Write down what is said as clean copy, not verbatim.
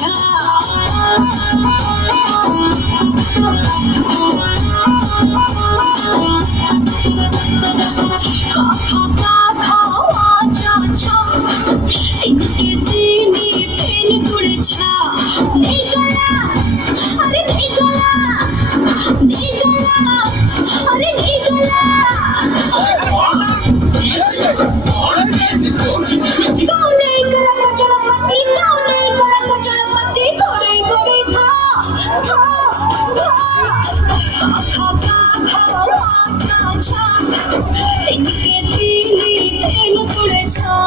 छा इनके तीन गुड़े छा नहीं गला अरे नहीं गला नहीं गला अरे नहीं गला कौन नहीं गला कचरा मत्ती कौन नहीं गला कचरा मत्ती कोरे कोरे था छा इनके तीन गुड़े छा